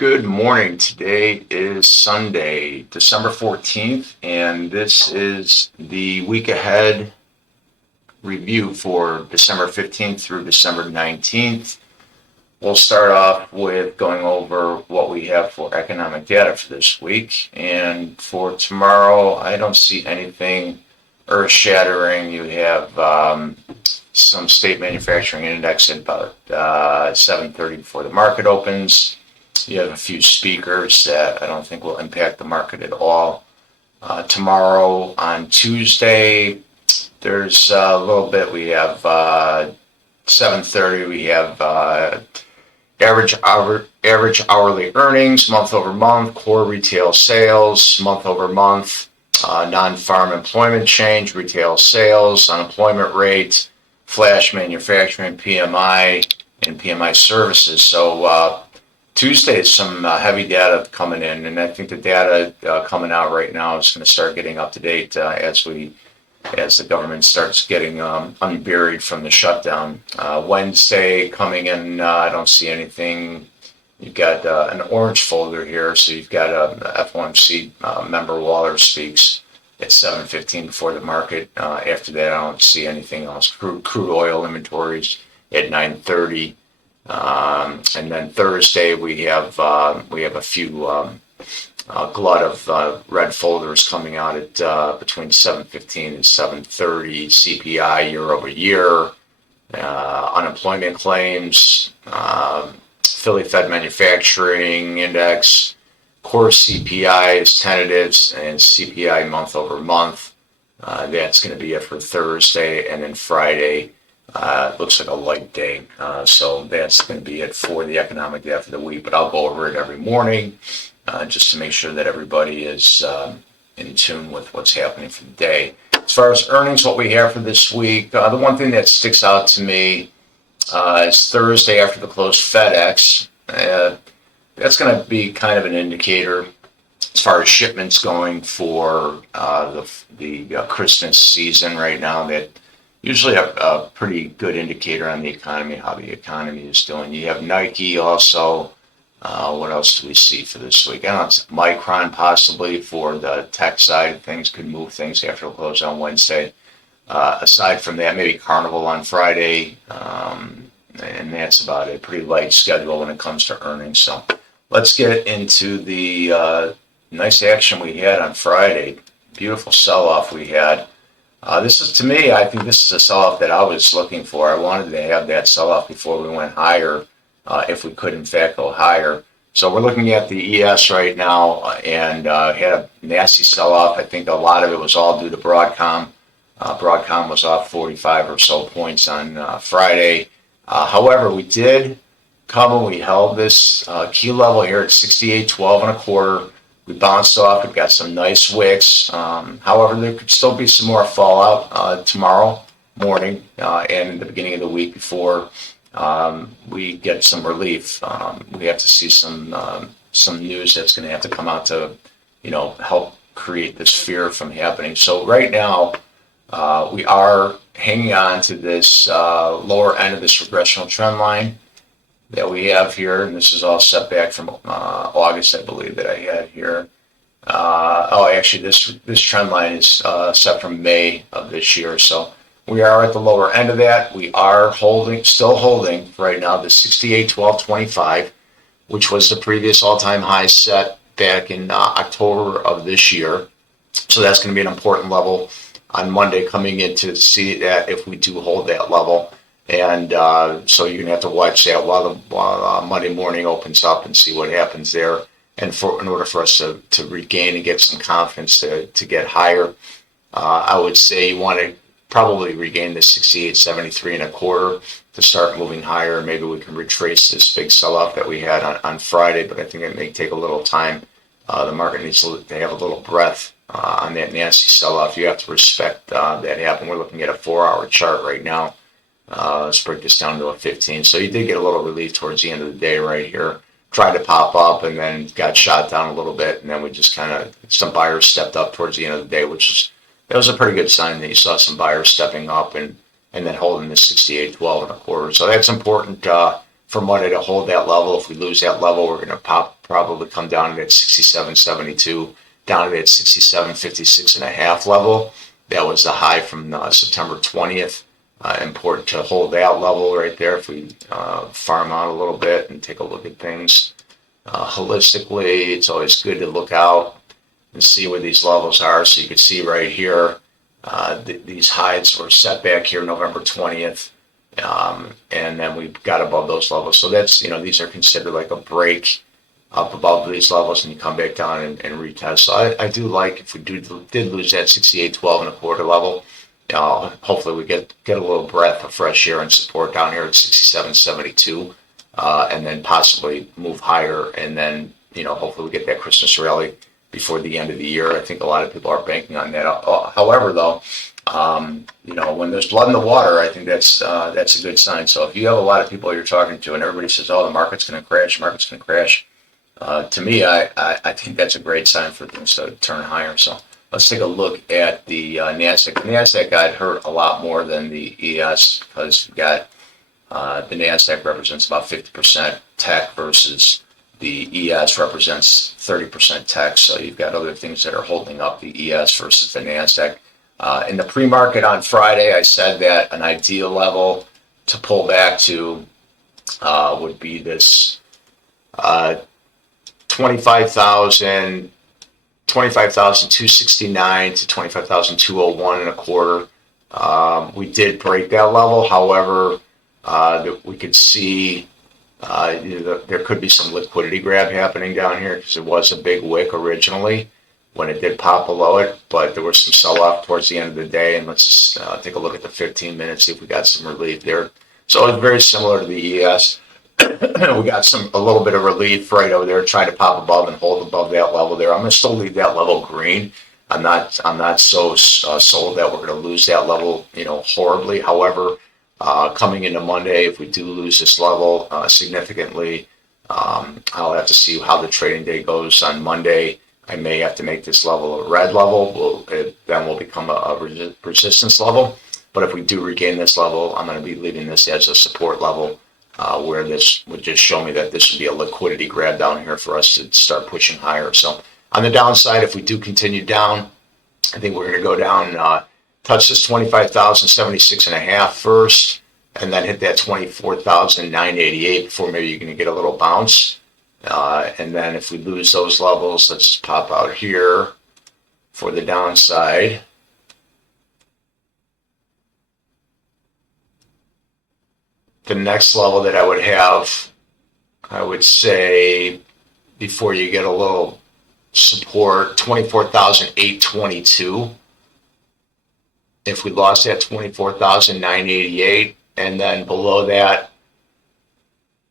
Good morning. Today is Sunday, December 14th, and this is the week ahead review for December 15th through December 19th. We'll start off with going over what we have for economic data for this week. And for tomorrow, I don't see anything earth-shattering. You have some state manufacturing index at about 7:30 before the market opens. You have a few speakers that I don't think will impact the market at all. Tomorrow on Tuesday, there's a little bit. We have 7:30. We have average hourly earnings month over month, core retail sales month over month, non-farm employment change, retail sales, unemployment rate, flash manufacturing, PMI, and PMI services. So Tuesday is some heavy data coming in, and I think the data coming out right now is going to start getting up to date as the government starts getting unburied from the shutdown. Wednesday coming in, I don't see anything. You've got an orange folder here, so you've got a FOMC member Waller speaks at 7:15 before the market. After that, I don't see anything else. Crude oil inventories at 9:30. And then Thursday we have a few glut of red folders coming out at between 7:15 and 7:30. CPI year over year, unemployment claims, Philly Fed manufacturing index, core CPI is tentatives, and CPI month over month. That's going to be it for Thursday, and then Friday. Looks like a light day, so that's going to be it for the economic data for the week, but I'll go over it every morning just to make sure that everybody is in tune with what's happening for the day. As far as earnings, what we have for this week, the one thing that sticks out to me is Thursday after the close FedEx. That's going to be kind of an indicator as far as shipments going for the Christmas season right now. That usually a pretty good indicator on the economy, how the economy is doing. You have Nike also. What else do we see for this week? I don't know, Micron possibly for the tech side. Things could move things after the close on Wednesday. Aside from that, maybe Carnival on Friday. And that's about it. Pretty light schedule when it comes to earnings. So let's get into the nice action we had on Friday. Beautiful sell-off we had. This is, to me, I think this is a sell-off that I was looking for. I wanted to have that sell-off before we went higher, if we could in fact go higher. So we're looking at the ES right now, and had a nasty sell-off. I think a lot of it was all due to Broadcom. Broadcom was off 45 or so points on Friday. However, we did come and we held this key level here at 68.12 and a quarter. We bounced off. We've got some nice wicks. However, there could still be some more fallout tomorrow morning and the beginning of the week before we get some relief. We have to see some news that's going to have to come out to, help create this fear from happening. So right now, we are hanging on to this lower end of this regressional trend line that we have here, and this is all set back from August, I believe, that I had here. Actually, this trend line is set from May of this year, so we are at the lower end of that. We are still holding right now the 68.1225, which was the previous all-time high set back in October of this year. So that's going to be an important level on Monday coming in to see that if we do hold that level. And so you're going to have to watch that while Monday morning opens up and see what happens there. And in order for us to regain and get some confidence to get higher, I would say you want to probably regain the 68.73 and a quarter to start moving higher. Maybe we can retrace this big sell-off that we had on Friday, but I think it may take a little time. The market needs to have a little breath on that nasty sell-off. You have to respect that happen. We're looking at a 4-hour chart right now. Let's break this down to a 15. So you did get a little relief towards the end of the day right here. Tried to pop up and then got shot down a little bit, and then we just some buyers stepped up towards the end of the day, that was a pretty good sign that you saw some buyers stepping up and then holding the 68.12 and a quarter. So that's important for Monday to hold that level. If we lose that level, we're going to probably come down to that 67.72, down to that 67.56.5 level. That was the high from September 20th. Important to hold that level right there if we farm out a little bit and take a look at things holistically. It's always good to look out and see where these levels are. So you can see right here, these highs were set back here November 20th. And then we got above those levels. So that's, these are considered like a break up above these levels, and you come back down and retest. So I do like, if we did lose that 68.12 level, hopefully we get a little breath of fresh air and support down here at 67.72, and then possibly move higher, and then hopefully we get that Christmas rally before the end of the year. I think a lot of people are banking on that. However, though, when there's blood in the water, I think that's a good sign. So if you have a lot of people you're talking to and everybody says, "Oh, the market's going to crash," to me, I think that's a great sign for things to turn higher. So let's take a look at the NASDAQ. The NASDAQ got hurt a lot more than the ES, because you got the NASDAQ represents about 50% tech versus the ES represents 30% tech. So you've got other things that are holding up the ES versus the NASDAQ. In the pre-market on Friday, I said that an ideal level to pull back to would be this 25,269 to 25,201 and a quarter. We did break that level. However, we could see there could be some liquidity grab happening down here, because it was a big wick originally when it did pop below it, but there was some sell-off towards the end of the day. And let's just take a look at the 15 minutes, see if we got some relief there. So it's very similar to the ES. We got a little bit of relief right over there, trying to pop above and hold above that level there. I'm going to still leave that level green. I'm not so sold that we're going to lose that level, horribly. However, coming into Monday, if we do lose this level significantly, I'll have to see how the trading day goes on Monday. I may have to make this level a red level. Then will become a resistance level. But if we do regain this level, I'm going to be leaving this as a support level, where this would just show me that this would be a liquidity grab down here for us to start pushing higher. So on the downside, if we do continue down, I think we're going to go down, touch this 25,076.5 first, and then hit that 24,988 before maybe you're going to get a little bounce. And then if we lose those levels, let's pop out here for the downside. The next level that I would have, I would say, before you get a little support, 24,822. If we lost that 24,988, and then below that,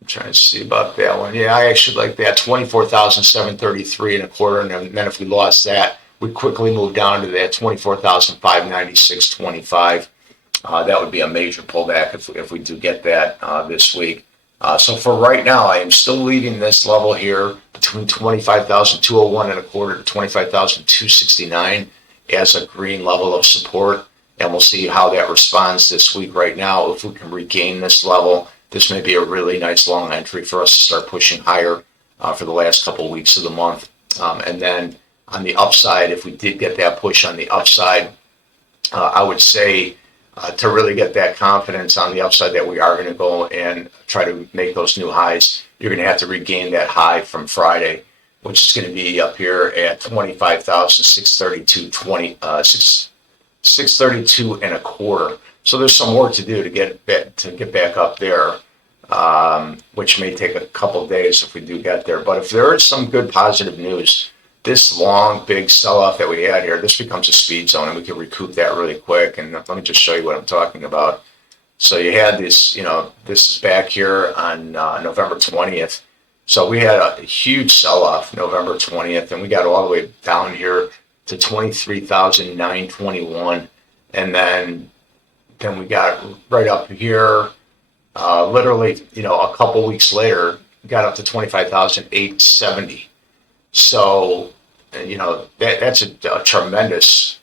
I'm trying to see about that one. Yeah, I actually like that 24,733 and a quarter. And then if we lost that, we quickly move down to that 24,596.25. That would be a major pullback if we do get that this week. So for right now, I am still leaving this level here between 25,201 and a quarter to 25,269 as a green level of support. And we'll see how that responds this week. Right now, if we can regain this level, this may be a really nice long entry for us to start pushing higher for the last couple of weeks of the month. And then on the upside, if we did get that push on the upside, I would say to really get that confidence on the upside that we are going to go and try to make those new highs, you're going to have to regain that high from Friday, which is going to be up here at 25,632.20, 632 and a quarter. So there's some work to do to get back up there, which may take a couple of days if we do get there. But if there is some good positive news, this long, big sell-off that we had here, this becomes a speed zone, and we can recoup that really quick. And let me just show you what I'm talking about. So you had this, this is back here on November 20th. So we had a huge sell-off November 20th, and we got all the way down here to 23,921. And then we got right up here, literally, a couple weeks later, got up to 25,870. So, that's a tremendous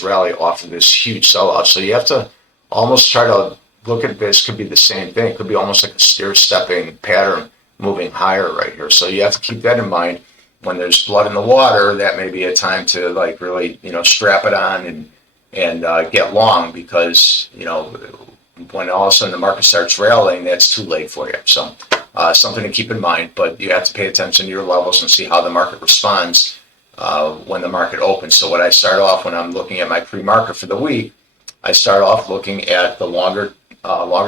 rally off of this huge sell-off. So you have to almost try to look at this, could be the same thing. It could be almost like a stair-stepping pattern moving higher right here. So you have to keep that in mind. When there's blood in the water, that may be a time to like really, strap it on and get long, because, when all of a sudden the market starts railing, that's too late for you. So something to keep in mind, but you have to pay attention to your levels and see how the market responds when the market opens. So what I start off when I'm looking at my pre-market for the week, I start off looking at the longer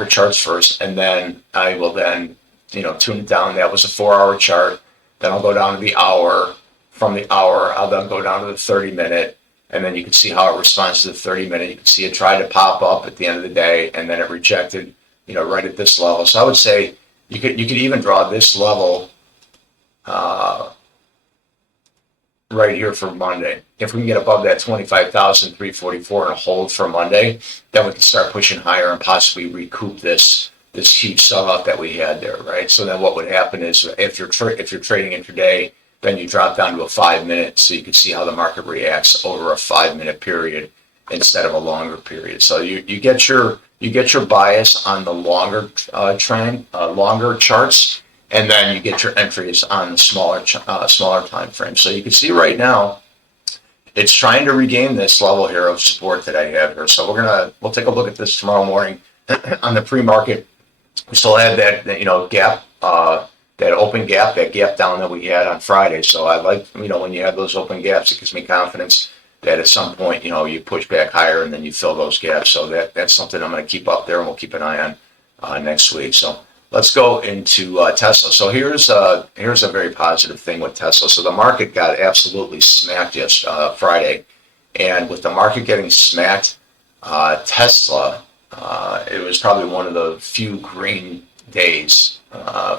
charts first, and then I will then tune it down. That was a 4-hour chart. Then I'll go down to the hour. From the hour, I'll then go down to the 30-minute, and then you can see how it responds to the 30-minute. You can see it tried to pop up at the end of the day, and then it rejected, right at this level. So I would say you could even draw this level right here for Monday. If we can get above that 25,344 and a hold for Monday, then we can start pushing higher and possibly recoup this huge sell-off that we had there, right? So then what would happen is if you're trading intraday, then you drop down to a 5-minute, so you can see how the market reacts over a 5-minute period instead of a longer period. So you get your bias on the longer longer charts, and then you get your entries on the smaller time frame. So you can see right now, it's trying to regain this level here of support that I have here. So we'll take a look at this tomorrow morning on the pre-market. We still have that gap, that open gap, that gap down that we had on Friday. So I like, when you have those open gaps, it gives me confidence that at some point, you push back higher and then you fill those gaps. So that's something I'm going to keep up there, and we'll keep an eye on next week. So let's go into Tesla. So here's a very positive thing with Tesla. So the market got absolutely smacked Friday, and with the market getting smacked, Tesla, it was probably one of the few green days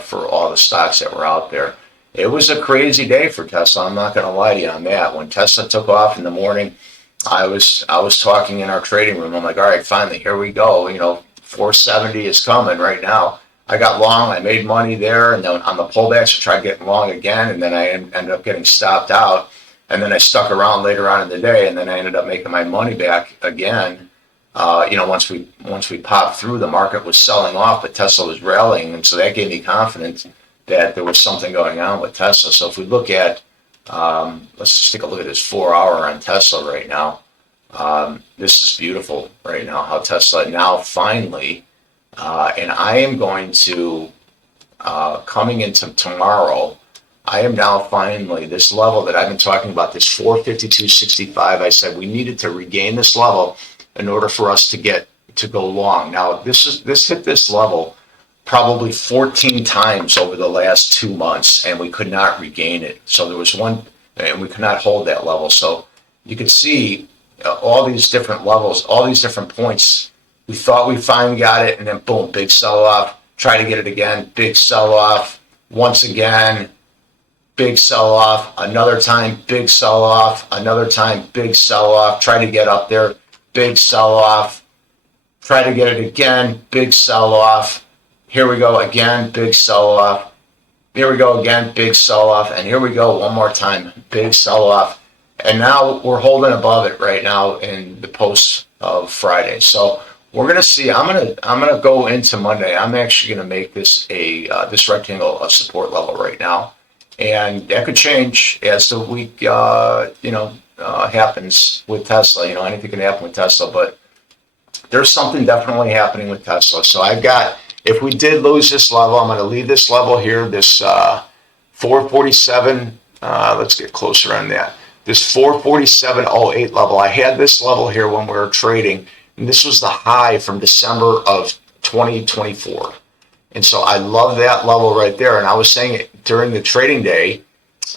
for all the stocks that were out there. It was a crazy day for Tesla. I'm not going to lie to you on that. When Tesla took off in the morning, I was talking in our trading room. I'm like, all right, finally, here we go. 470 is coming right now. I got long. I made money there, and then on the pullbacks, I tried getting long again, and then I ended up getting stopped out. And then I stuck around later on in the day, and then I ended up making my money back again. Once we popped through, the market was selling off, but Tesla was rallying, and so that gave me confidence that there was something going on with Tesla. So if we look at, let's just take a look at this 4-hour on Tesla right now. This is beautiful right now, how Tesla now finally, and I am going to, coming into tomorrow, I am now finally, this level that I've been talking about, this 452.65, I said we needed to regain this level in order for us to go long. Now, this hit this level probably 14 times over the last 2 months, and we could not regain it. So there was one, and we could not hold that level. So you can see all these different levels, all these different points. We thought we finally got it, and then boom, big sell-off. Try to get it again, big sell-off. Once again, big sell-off. Another time, big sell-off. Another time, big sell-off. Try to get up there, big sell-off. Try to get it again, big sell-off. Here we go again, big sell-off. Here we go again, big sell-off. And here we go one more time, big sell-off. And now we're holding above it right now in the post of Friday. So we're going to see. I'm gonna go into Monday. I'm actually going to make this this rectangle a support level right now, and that could change as the week happens with Tesla. Anything can happen with Tesla, but there's something definitely happening with Tesla. So I've got, if we did lose this level, I'm going to leave this level here, this 447. Let's get closer on that. This 447.08 level. I had this level here when we were trading, and this was the high from December of 2024. And so I love that level right there. And I was saying it during the trading day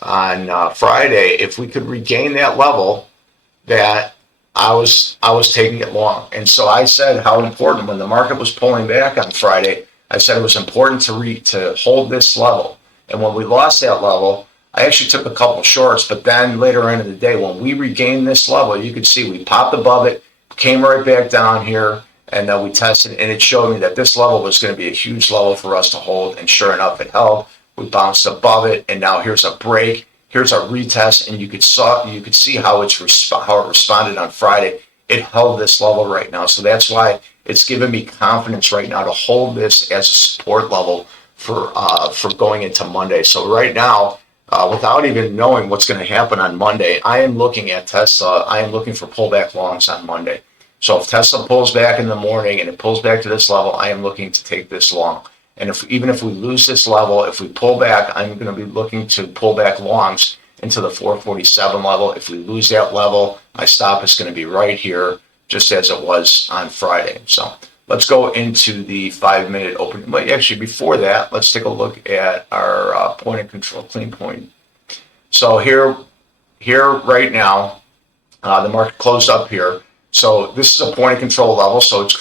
on Friday, if we could regain that level, that I was taking it long. And so I said how important, when the market was pulling back on Friday, I said it was important to hold this level. And when we lost that level, I actually took a couple shorts, but then later on in the day, when we regained this level, you could see we popped above it, came right back down here, and then we tested, and it showed me that this level was going to be a huge level for us to hold, and sure enough, it held. We bounced above it, and now here's a break. Here's a retest, and you could see how it responded on Friday. It held this level right now, so that's why it's given me confidence right now to hold this as a support level for going into Monday. So right now, without even knowing what's going to happen on Monday, I am looking at Tesla. I am looking for pullback longs on Monday. So if Tesla pulls back in the morning and it pulls back to this level, I am looking to take this long. And even if we lose this level, if we pull back, I'm going to be looking to pull back longs into the 447 level. If we lose that level, my stop is going to be right here, just as it was on Friday. So let's go into the 5-minute open. But actually, before that, let's take a look at our point of control, clean point. So here right now, the market closed up here. So this is a point of control level. So it's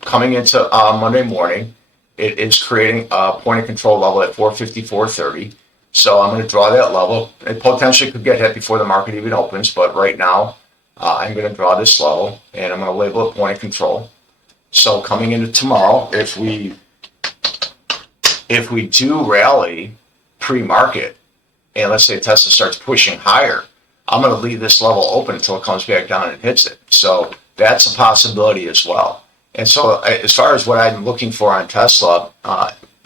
coming into Monday morning. It is creating a point of control level at 454.30. So I'm going to draw that level. It potentially could get hit before the market even opens, but right now I'm going to draw this level and I'm going to label it point of control. So coming into tomorrow, if we do rally pre-market and let's say Tesla starts pushing higher, I'm going to leave this level open until it comes back down and hits it. So that's a possibility as well. And so as far as what I'm looking for on Tesla,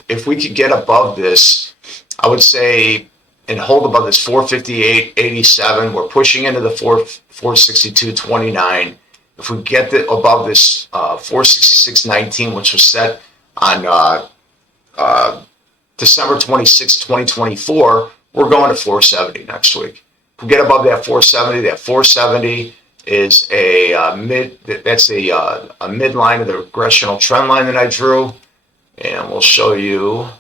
if we could get above this, I would say, and hold above this 458.87, we're pushing into the 462.29. If we get above this 466.19, which was set on December 26, 2024, we're going to 470 next week. If we get above that 470 is a midline of the regressional trend line that I drew, and we'll show you.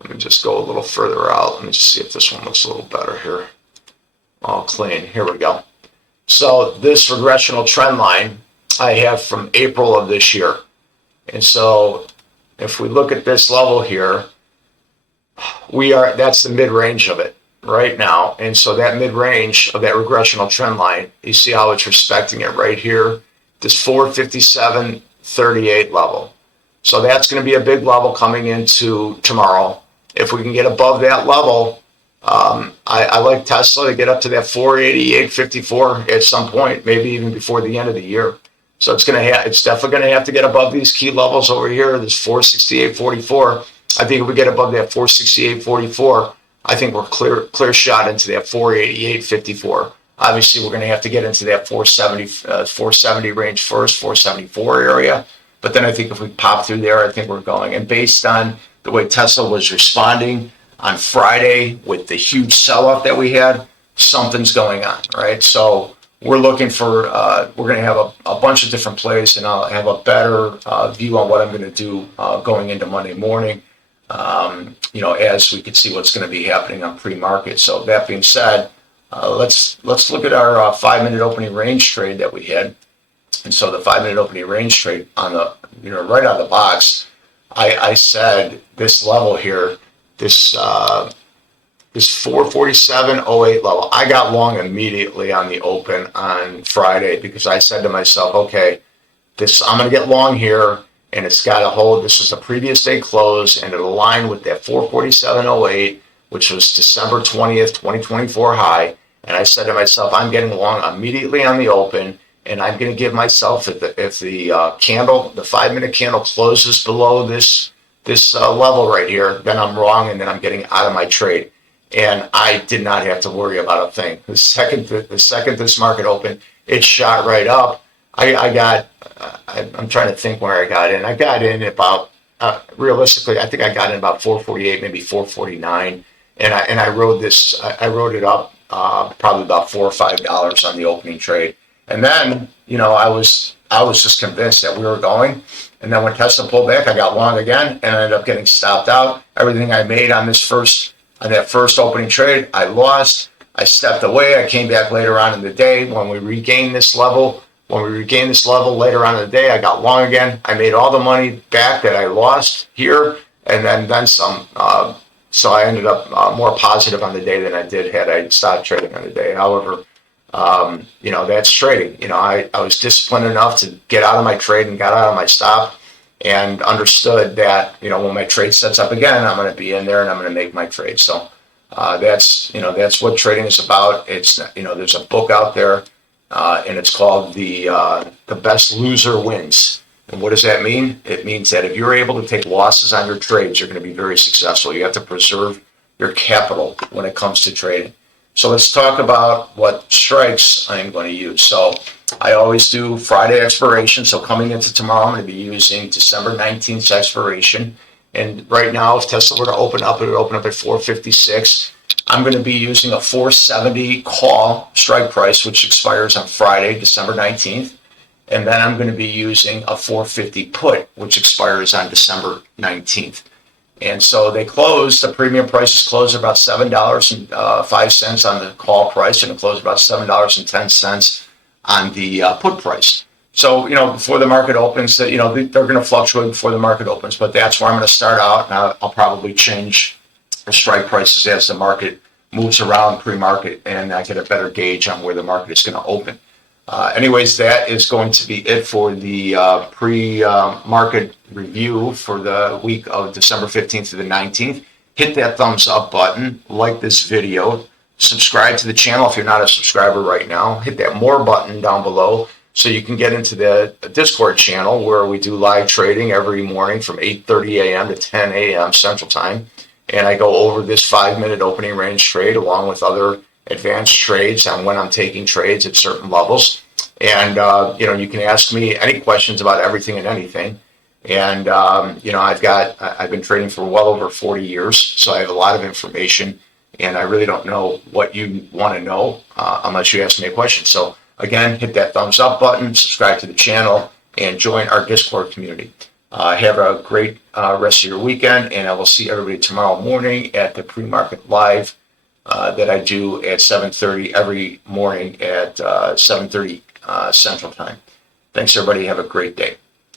Let me just go a little further out. Let me just see if this one looks a little better here. All clean. Here we go. So this regressional trend line I have from April of this year, and so if we look at this level here, that's the mid-range of it right now. And so that mid-range of that regressional trend line, you see how it's respecting it right here, this 457.38 level. So that's going to be a big level coming into tomorrow. If we can get above that level, I like Tesla to get up to that 488.54 at some point, maybe even before the end of the year. So it's definitely going to have to get above these key levels over here, this 468.44. I think if we get above that 468.44, I think we're clear shot into that 488.54. Obviously, we're going to have to get into that 470 range first, 474 area. But then I think if we pop through there, I think we're going. And based on the way Tesla was responding on Friday with the huge sell-off that we had, something's going on, right? So we're looking for, we're going to have a bunch of different plays, and I'll have a better view on what I'm going to do going into Monday morning, as we can see what's going to be happening on pre-market. So that being said, let's look at our 5-minute opening range trade that we had. And so the 5-minute opening range trade on the, right out of the box, I said this level here, this 447.08 level, I got long immediately on the open on Friday because I said to myself, okay, I'm going to get long here, and it's got to hold. This was the previous day close, and it aligned with that 447.08, which was December 20th, 2024 high. And I said to myself, I'm getting long immediately on the open, and I'm going to give myself, if the candle, the 5-minute candle closes below this level right here, then I'm wrong, and then I'm getting out of my trade. And I did not have to worry about a thing. The second this market opened, it shot right up. I'm trying to think where I got in. I got in about, realistically, I think I got in about 448, maybe 449. And I rode it up probably about $4 or $5 on the opening trade. And then, I was just convinced that we were going. And then when Tesla pulled back, I got long again, and I ended up getting stopped out. Everything I made on that first opening trade, I lost. I stepped away. I came back later on in the day when we regained this level. Later on in the day, I got long again. I made all the money back that I lost here, and then some. So I ended up more positive on the day than I did had I stopped trading on the day. However, that's trading. I was disciplined enough to get out of my trade and got out of my stop, and understood that, when my trade sets up again, I'm going to be in there and I'm going to make my trade. So that's what trading is about. It's, there's a book out there, and it's called The Best Loser Wins. And what does that mean? It means that if you're able to take losses on your trades, you're going to be very successful. You have to preserve your capital when it comes to trading. So let's talk about what strikes I'm going to use. So I always do Friday expiration. So coming into tomorrow, I'm going to be using December 19th expiration. And right now, if Tesla were to open up, it would open up at 456. I'm going to be using a 470 call strike price, which expires on Friday, December 19th. And then I'm going to be using a 450 put, which expires on December 19th. And so they closed, the premium prices closed about $7.05 on the call price, and it closed about $7.10 on the put price. So, before the market opens, they're going to fluctuate before the market opens, but that's where I'm going to start out. And I'll probably change the strike prices as the market moves around pre-market, and I get a better gauge on where the market is going to open. Anyways, that is going to be it for the pre-market review for the week of December 15th to the 19th. Hit that thumbs up button, like this video, subscribe to the channel if you're not a subscriber right now. Hit that more button down below so you can get into the Discord channel where we do live trading every morning from 8:30 a.m. to 10 a.m. Central Time. And I go over this 5-minute opening range trade along with other advanced trades on when I'm taking trades at certain levels. And, you can ask me any questions about everything and anything. And, I've been trading for well over 40 years, so I have a lot of information, and I really don't know what you want to know unless you ask me a question. So again, hit that thumbs up button, subscribe to the channel, and join our Discord community. Have a great rest of your weekend, and I will see everybody tomorrow morning at the pre-market live that I do at 7:30 every morning at 7:30 Central Time. Thanks, everybody. Have a great day.